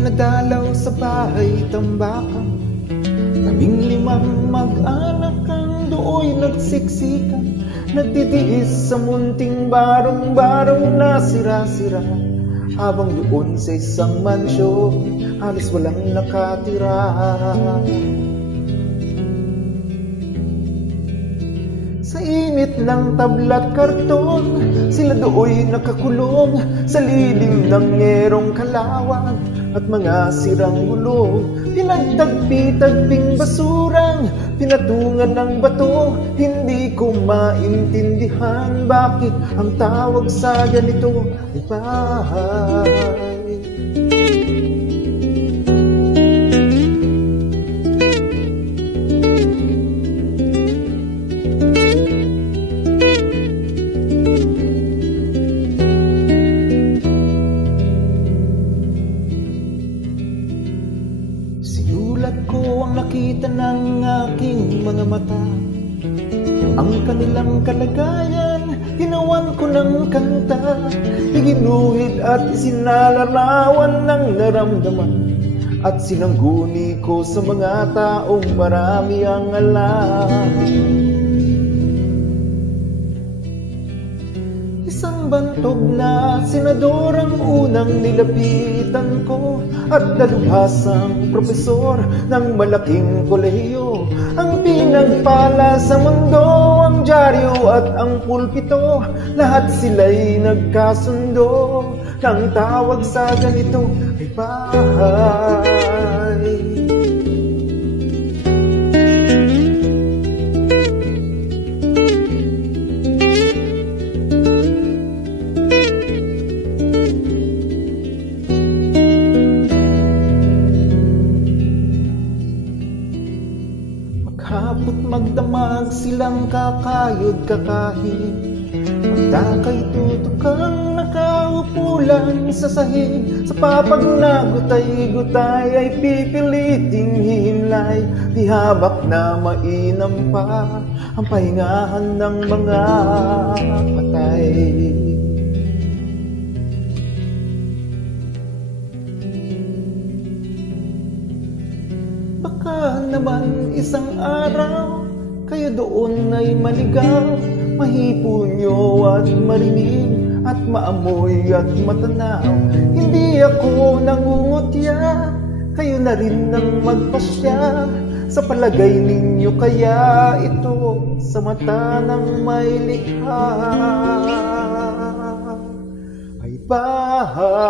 pinadalaw sa bahay tambakan. Kaming limang mag-anak ang dooy nagsiksikan, nagtitiis sa munting barong-barong na sira-sira. Habang doon sa isang mansyon, halos walang nakatira. Sa init ng tabla't karton, sila dooy nakakulong sa lilim ng ngerong kalawang at mga sirang gulong. Pinagtagpi-tagping basurang pinatungan ng bato. Hindi ko maintindihan bakit ang tawag sa ganito ay bahay. Sinulat ko ang nakita ng aking mga mata, ang kanilang kalagayan, ginawan ko ng kanta. Iginuhid at isinalarawan ng naramdaman, at sinangguni ko sa mga taong marami ang alam. Isang bantog na senador ang unang nilapitan ko, at dalubhasang propesor ng malaking kolehiyo. Ang pinagpala sa mundo, ang dyaryo at ang pulpito, lahat sila'y nagkasundo. Ang tawag sa ganito ay bahay. Hapot magdamag silang kakayod kakahin, magdakay tutukang nakaupo lang sa sahig. Sa papag na gutay-gutay ay pipiliting hihimlay, di habak na mainam pa ang pahingahan ng mga patay. Baka naman isang araw kayo doon ay maligaw, mahipo nyo at marinig at maamoy at matanaw. Hindi ako nangungutya, kayo na rin ang magpasya. Sa palagay ninyo kaya ito sa mata ng may likha ay bahay.